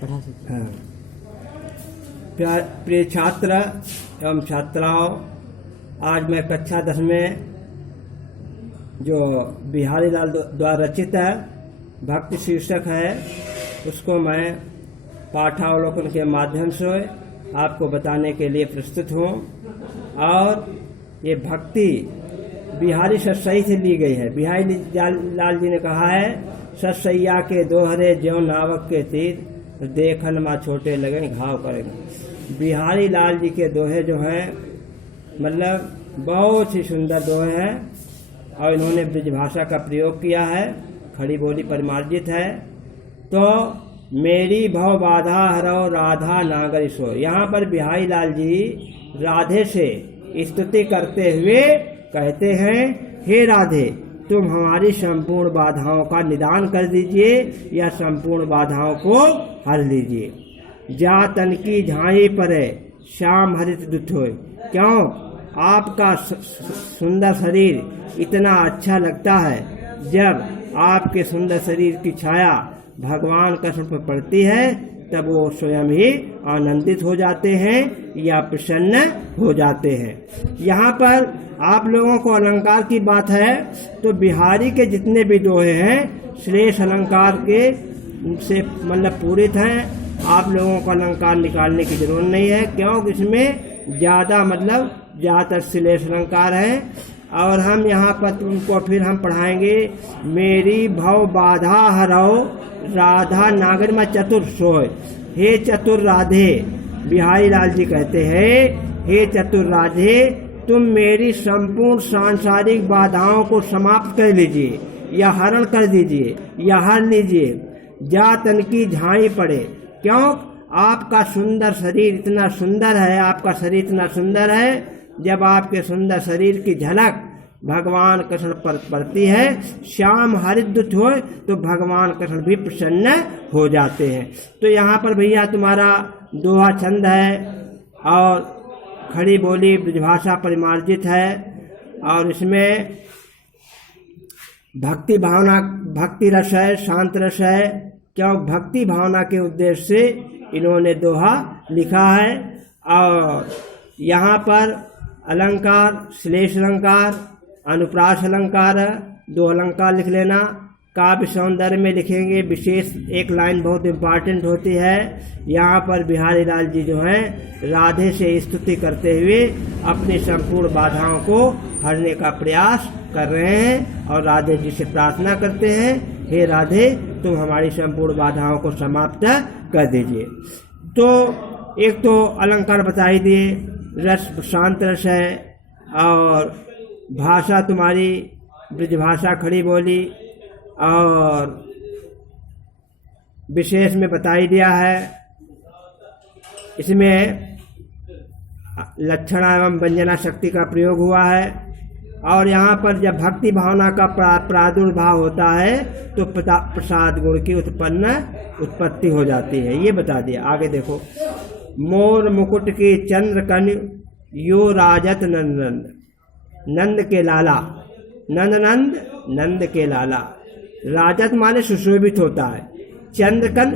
पढ़ा सकते हैं। हाँ। प्रिय छात्र एवं छात्राओं, आज मैं कक्षा 10 में जो बिहारी लाल द्वारा रचित है भक्ति शीर्षक है, उसको मैं पाठावलोकन के माध्यम से आपको बताने के लिए प्रस्तुत हूँ। और ये भक्ति बिहारी सतसई से ली गई है। बिहारी लाल जी ने कहा है, सतसैया के दोहरे ज्यों नावक के तीर, देखन मा छोटे लगेंगे घाव करेंगे। बिहारी लाल जी के दोहे जो हैं मतलब बहुत ही सुंदर दोहे हैं और इन्होंने ब्रजभाषा का प्रयोग किया है, खड़ी बोली परिमार्जित है। तो मेरी भव बाधा हरो राधा नागर सो, यहाँ पर बिहारी लाल जी राधे से स्तुति करते हुए कहते हैं, हे राधे तुम हमारी संपूर्ण बाधाओं का निदान कर दीजिए या संपूर्ण बाधाओं को हर लीजिए। जा तन की झाई परे श्याम हरित दुख होए, क्यों आपका सुंदर शरीर इतना अच्छा लगता है, जब आपके सुंदर शरीर की छाया भगवान कृष्ण पर पड़ती है तब वो स्वयं ही आनंदित हो जाते हैं या प्रसन्न हो जाते हैं। यहाँ पर आप लोगों को अलंकार की बात है तो बिहारी के जितने भी दोहे हैं श्रेष्ठ अलंकार के से मतलब पूरित हैं। आप लोगों को अलंकार निकालने की जरूरत नहीं है, क्योंकि इसमें ज़्यादा मतलब ज़्यादातर श्रेष्ठ अलंकार हैं। और हम यहाँ पर तुमको फिर हम पढ़ाएंगे, मेरी भव बाधा हरो राधा नागर में चतुर सोय। हे चतुर राधे, बिहारी लाल जी कहते हैं, हे चतुर राधे तुम मेरी संपूर्ण सांसारिक बाधाओं को समाप्त कर लीजिए या हरण कर दीजिए या हर लीजिए। जा तन की झाई पड़े, क्यों आपका सुंदर शरीर इतना सुंदर है, आपका शरीर इतना सुंदर है, जब आपके सुंदर शरीर की झलक भगवान कृष्ण पर पड़ती है, श्याम हरित दुख हो तो भगवान कृष्ण भी प्रसन्न हो जाते हैं। तो यहाँ पर भैया तुम्हारा दोहा छंद है और खड़ी बोली ब्रजभाषा परिमार्जित है और इसमें भक्ति भावना भक्ति रस है, शांत रस है, क्यों भक्ति भावना के उद्देश्य से इन्होंने दोहा लिखा है। और यहाँ पर अलंकार श्लेष अलंकार अनुप्रास अलंकार, दो अलंकार लिख लेना। काव्य सौंदर्य में लिखेंगे विशेष एक लाइन बहुत इम्पॉर्टेंट होती है। यहाँ पर बिहारी लाल जी जो हैं राधे से स्तुति करते हुए अपनी संपूर्ण बाधाओं को हरने का प्रयास कर रहे हैं और राधे जी से प्रार्थना करते हैं, हे राधे तुम हमारी संपूर्ण बाधाओं को समाप्त कर दीजिए। तो एक तो अलंकार बता ही दिए, रस शांत रस है और भाषा तुम्हारी ब्रजभाषा खड़ी बोली और विशेष में बता ही दिया है। इसमें लक्षण एवं व्यंजना शक्ति का प्रयोग हुआ है और यहाँ पर जब भक्ति भावना का प्रादुर्भाव होता है तो प्रसाद गुण की उत्पत्ति हो जाती है, ये बता दिया। आगे देखो, मोर मुकुट की चंद्र कन्य यो राजत नंद नंद के लाला, नंद नंद के लाला। राजत माने सुशोभित होता है, चंद्रकन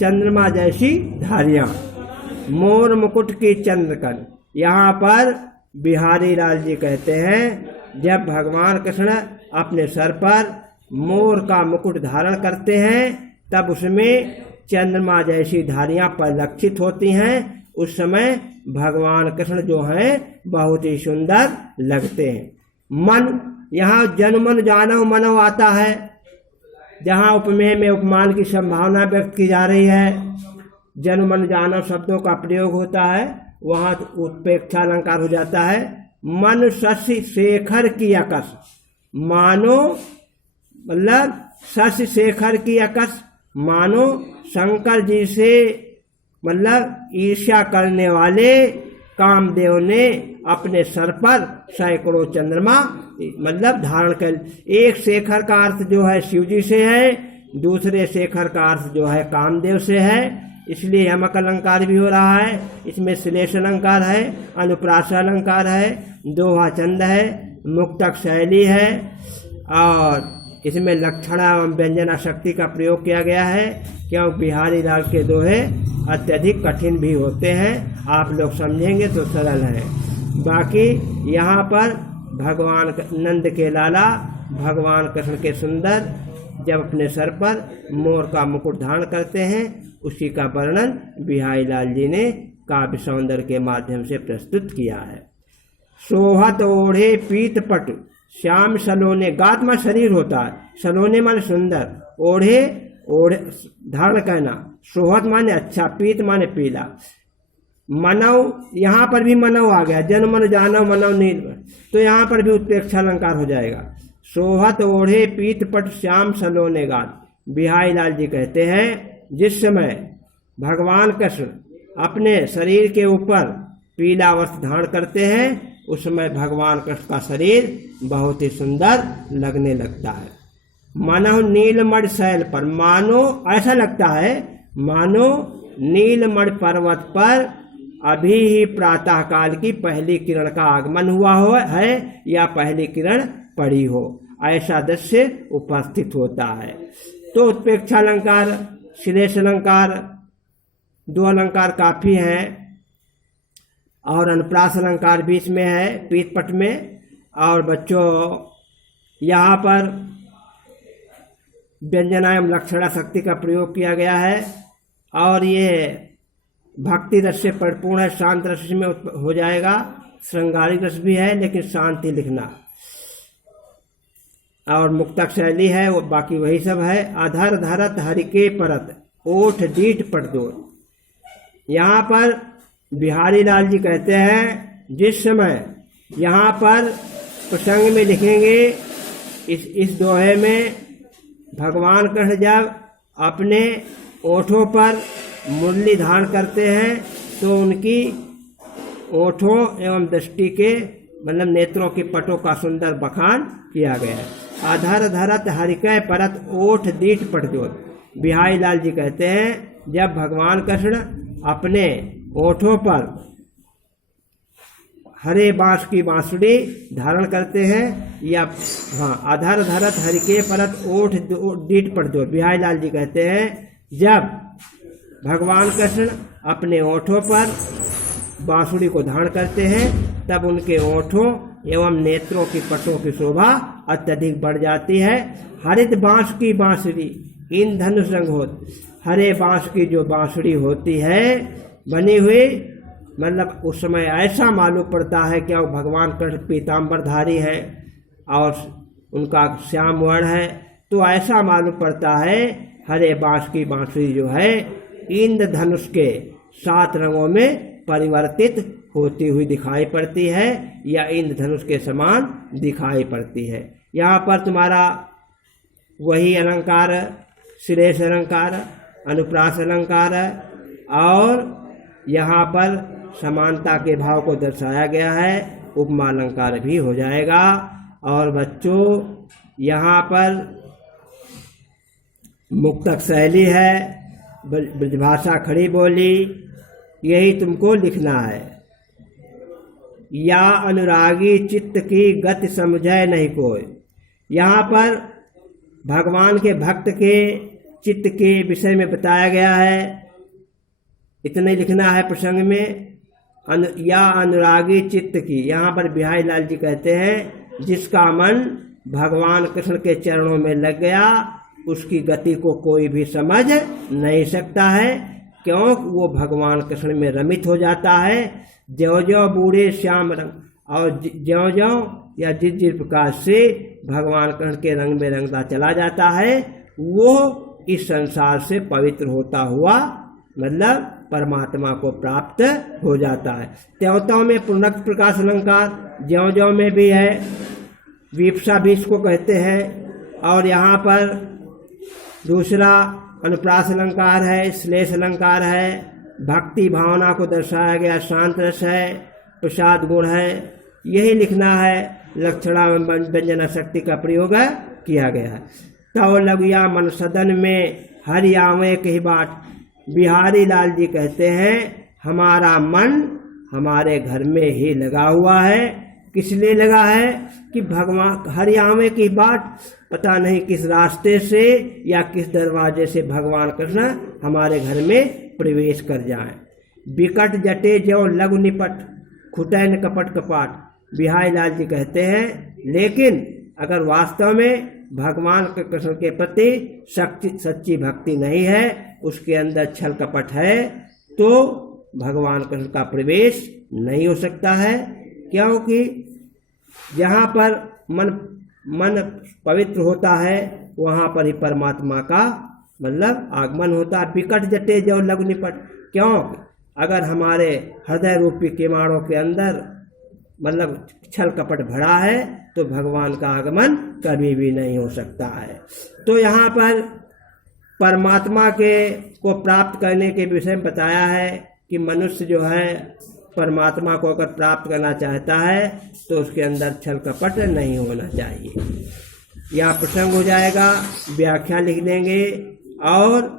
कृष्णा जैसी धारियां, मोर मुकुट की चंद्रकन। यहाँ पर बिहारी लाल जी कहते हैं जब भगवान कृष्ण अपने सर पर मोर का मुकुट धारण करते हैं तब उसमें चंद्रमा जैसी धारियां परिलक्षित होती हैं। उस समय भगवान कृष्ण जो हैं बहुत ही सुंदर लगते हैं। मन, यहाँ जन मन जानव मनव आता है, जहाँ उपमेय में उपमान की संभावना व्यक्त की जा रही है। जन मन जानव शब्दों का प्रयोग होता है, वहाँ उत्प्रेक्षा अलंकार हो जाता है। मन शशि शेखर की अकस, मानो मतलब शशि शेखर की अकस, मानो शंकर जी से मतलब ईर्ष्या करने वाले कामदेव ने अपने सर पर सैकड़ों चंद्रमा मतलब धारण कर। एक शेखर का अर्थ जो है शिव जी से है, दूसरे शेखर का अर्थ जो है कामदेव से है, इसलिए यमक अलंकार भी हो रहा है। इसमें श्लेष अलंकार है, अनुप्रास अलंकार है, दोहा छंद है, मुक्तक शैली है और इसमें लक्षणा एवं व्यंजना शक्ति का प्रयोग किया गया है, क्योंकि बिहारी लाल के दोहे अत्यधिक कठिन भी होते हैं। आप लोग समझेंगे तो सरल है। बाकी यहाँ पर भगवान नंद के लाला भगवान कृष्ण के सुंदर जब अपने सर पर मोर का मुकुट धारण करते हैं, उसी का वर्णन बिहारी लाल जी ने काव्य सौंदर्य के माध्यम से प्रस्तुत किया है। सोहत ओढ़े पीत पट श्याम सलोने, गात में शरीर होता है, सलोने माने सुंदर, ओढ़े ओढ़े धारण करना, सोहत माने अच्छा, पीत माने पीला, मनव यहाँ पर भी मनव आ गया, जन मन जानव मनव नील, तो यहाँ पर भी उत्प्रेक्षा अलंकार हो जाएगा। सोहत ओढ़े पीत पट श्याम सलोने गात। बिहारी लाल जी कहते हैं जिस समय भगवान कृष्ण अपने शरीर के ऊपर पीला वस्त्र धारण करते हैं, उस समय भगवान कृष्ण का शरीर बहुत ही सुंदर लगने लगता है। मानो नीलमणि शैल पर, मानो ऐसा लगता है मानो नीलमणि पर्वत पर अभी ही प्रातः काल की पहली किरण का आगमन हुआ हो है या पहली किरण पड़ी हो, ऐसा दृश्य उपस्थित होता है। तो उत्प्रेक्षा अलंकार, श्लेष अलंकार, दो अलंकार काफी हैं, और अनुप्रास अलंकार बीच में है पीतपट में। और बच्चों यहाँ पर व्यंजना एवं लक्षणा शक्ति का प्रयोग किया गया है, और ये भक्ति रस से परिपूर्ण है, शांत रस में हो जाएगा, श्रृंगारिक रस भी है लेकिन शांति लिखना, और मुक्तक शैली है वो, बाकी वही सब है। अधर धरत हरिके परत ओठ डीठ पटदोर। यहाँ पर बिहारी लाल जी कहते हैं जिस समय यहाँ पर प्रसंग में लिखेंगे, इस दोहे में भगवान कृष्ण जब अपने ओठों पर मुरली धारण करते हैं तो उनकी ओठों एवं दृष्टि के मतलब नेत्रों के पटों का सुंदर बखान किया गया है। अधर धरत हरिकय परत ओठ दीठ पटजोत। बिहारी लाल जी कहते हैं जब भगवान कृष्ण अपने ओठों पर हरे बांस की बांसुरी धारण करते हैं, या अधर धरत हरिके परत ओठ दीठ पटजोत। बिहारी लाल जी कहते हैं जब भगवान कृष्ण अपने ओठों पर बांसुरी को धारण करते हैं तब उनके ओठों एवं नेत्रों की पटों की शोभा अत्यधिक बढ़ जाती है। हरित बांस की बांसुरी इन धनुष रंग होत। हरे बांस की जो बांसुरी होती है बनी हुई, मतलब उस समय ऐसा मालूम पड़ता है कि भगवान कृष्ण पीताम्बरधारी है और उनका श्याम वर्ण है, तो ऐसा मालूम पड़ता है हरे बांस की बांसुरी जो है इंद्रधनुष के 7 रंगों में परिवर्तित होती हुई दिखाई पड़ती है, या इंद्रधनुष के समान दिखाई पड़ती है। यहाँ पर तुम्हारा वही अलंकार, श्लेष अलंकार, अनुप्रास अलंकार, और यहाँ पर समानता के भाव को दर्शाया गया है, उपमा अलंकार भी हो जाएगा। और बच्चों यहाँ पर मुक्तक शैली है, ब्रजभाषा खड़ी बोली, यही तुमको लिखना है। या अनुरागी चित्त की गति समझे नहीं कोई। यहाँ पर भगवान के भक्त के चित्त के विषय में बताया गया है, इतने लिखना है प्रसंग में। या अनुरागी चित्त की, यहाँ पर बिहारी लाल जी कहते हैं जिसका मन भगवान कृष्ण के चरणों में लग गया उसकी गति को कोई भी समझ नहीं सकता है, क्योंकि वो भगवान कृष्ण में रमित हो जाता है। ज्यों ज्यों बूढ़े श्याम रंग, और ज्यों ज्यों या जिस जिस प्रकार से भगवान कृष्ण के रंग में रंगता चला जाता है, वो इस संसार से पवित्र होता हुआ मतलब परमात्मा को प्राप्त हो जाता है। त्यों में पूर्णक प्रकाश अलंकार ज्यों ज्यों में भी है, विपसा भी इसको कहते हैं। और यहाँ पर दूसरा अनुप्रास अलंकार है, श्लेष अलंकार है, भक्ति भावना को दर्शाया गया, शांत रस है, प्रसाद गुण है, यही लिखना है। लक्षणा व्यंजना शक्ति का प्रयोग किया गया है। तव लगिया मन सदन में हरि आवे कही बाट। बिहारी लाल जी कहते हैं हमारा मन हमारे घर में ही लगा हुआ है, किस लिए लगा है कि भगवान हरियामे की बाट पता नहीं किस रास्ते से या किस दरवाजे से भगवान कृष्ण हमारे घर में प्रवेश कर जाएं। बिकट जटे जो लघु निपट खुटैन कपट कपाट, बिहारी लाल जी कहते हैं लेकिन अगर वास्तव में भगवान के कृष्ण के प्रति सच्ची भक्ति नहीं है, उसके अंदर छल कपट है, तो भगवान कृष्ण का प्रवेश नहीं हो सकता है। क्योंकि जहाँ पर मन पवित्र होता है वहाँ पर ही परमात्मा का मतलब आगमन होता है। बिकट जटे जो लघु निपट, क्यों? अगर हमारे हृदय रूपी किवाड़ों के अंदर मतलब छल कपट भरा है तो भगवान का आगमन कभी भी नहीं हो सकता है। तो यहाँ पर परमात्मा को प्राप्त करने के विषय में बताया है कि मनुष्य जो है परमात्मा को अगर प्राप्त करना चाहता है तो उसके अंदर छल कपट नहीं होना चाहिए। यह प्रसंग हो जाएगा, व्याख्या लिख देंगे और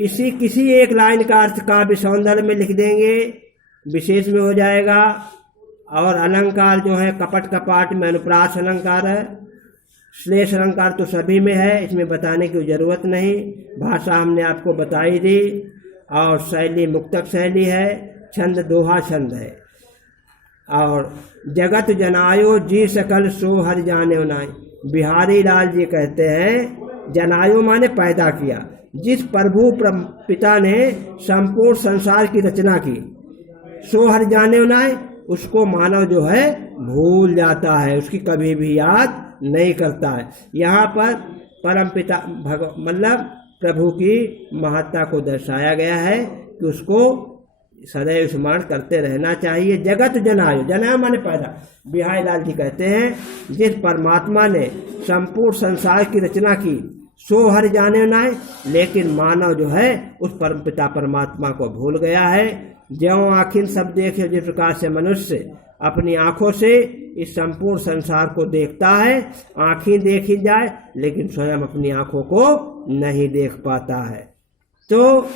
इसी किसी एक लाइन का अर्थ काव्य सौंदर्य में लिख देंगे, विशेष में हो जाएगा। और अलंकार जो है कपट कपाट में अनुप्रास अलंकार है, श्लेष अलंकार तो सभी में है, इसमें बताने की जरूरत नहीं, भाषा हमने आपको बताई दी। और शैली मुक्तक शैली है, छंद दोहा छंद है। और जगत जनायो जी सकल सो हर जाने नाई, बिहारी लाल जी कहते हैं जनायो माने पैदा किया, जिस प्रभु पिता ने संपूर्ण संसार की रचना की, सो हर जाने नाई, उसको मानव जो है भूल जाता है, उसकी कभी भी याद नहीं करता है। यहाँ पर परम पिता मतलब प्रभु की महत्ता को दर्शाया गया है कि उसको सदैव स्मरण करते रहना चाहिए। जगत जनायो, जनायो माने पैदा, बिहारी लाल जी कहते हैं जिस परमात्मा ने संपूर्ण संसार की रचना की, सो हर जाने नाय, लेकिन मानव जो है उस परम पिता परमात्मा को भूल गया है। ज्यों आखिर सब देखे, जिस प्रकार से मनुष्य अपनी आंखों से इस संपूर्ण संसार को देखता है, आंखें देखी जाए लेकिन स्वयं अपनी आंखों को नहीं देख पाता है। तो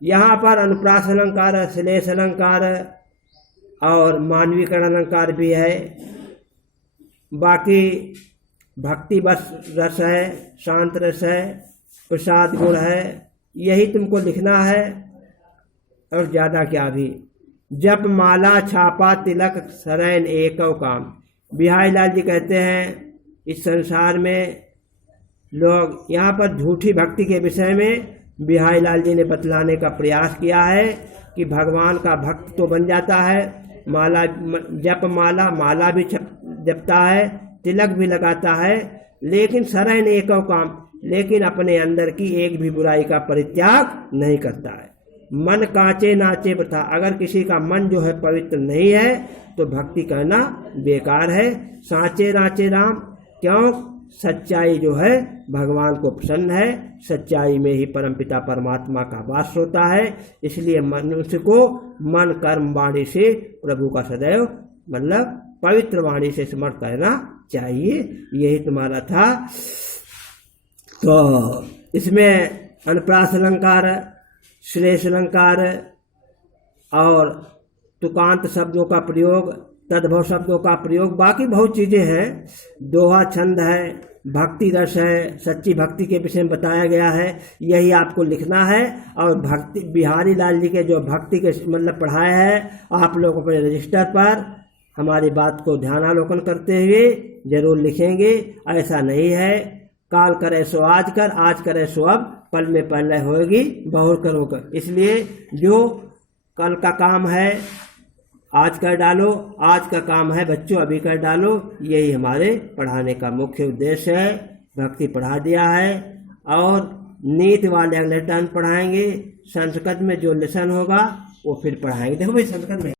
यहाँ पर अनुप्रास अलंकार, श्लेष अलंकार और मानवीकरण अलंकार भी है। बाकी भक्ति बस रस है, शांत रस है, प्रसाद गुण है, यही तुमको लिखना है और ज़्यादा क्या भी। जप माला छापा तिलक सरैन एकव काम, बिहारी लाल जी कहते हैं इस संसार में लोग, यहाँ पर झूठी भक्ति के विषय में बिहारी लाल जी ने बतलाने का प्रयास किया है कि भगवान का भक्त तो बन जाता है, माला जप माला भी जपता है, तिलक भी लगाता है, लेकिन सरैन एकव काम, लेकिन अपने अंदर की एक भी बुराई का परित्याग नहीं करता है। मन कांचे नाचे बता, अगर किसी का मन जो है पवित्र नहीं है तो भक्ति करना बेकार है। सांचे नाचे राम, क्यों? सच्चाई जो है भगवान को पसंद है, सच्चाई में ही परमपिता परमात्मा का वास होता है। इसलिए मनुष्य को मन कर्म वाणी से प्रभु का सदैव मतलब पवित्र वाणी से स्मरण करना चाहिए। यही तुम्हारा था। तो इसमें अनुप्रास अलंकार, श्लेष अलंकार और तुकांत शब्दों का प्रयोग, तद्भव शब्दों का प्रयोग, बाकी बहुत चीज़ें हैं। दोहा छंद है, भक्ति रस है, सच्ची भक्ति के विषय में बताया गया है, यही आपको लिखना है। और भक्ति बिहारी लाल जी के जो भक्ति के मतलब पढ़ाए हैं, आप लोग अपने रजिस्टर पर हमारी बात को ध्यानालोकन करते हुए जरूर लिखेंगे। ऐसा नहीं है काल करे सो आज कर, आज करे सो अब, पल में पहले होगी बहुर करो कर। इसलिए जो कल का काम है आज कर डालो, आज का काम है बच्चों अभी कर डालो। यही हमारे पढ़ाने का मुख्य उद्देश्य है। भक्ति पढ़ा दिया है और नीति वाले अगले टर्म पढ़ाएंगे। संस्कृत में जो लेसन होगा वो फिर पढ़ाएंगे। देखो भाई संस्कृत में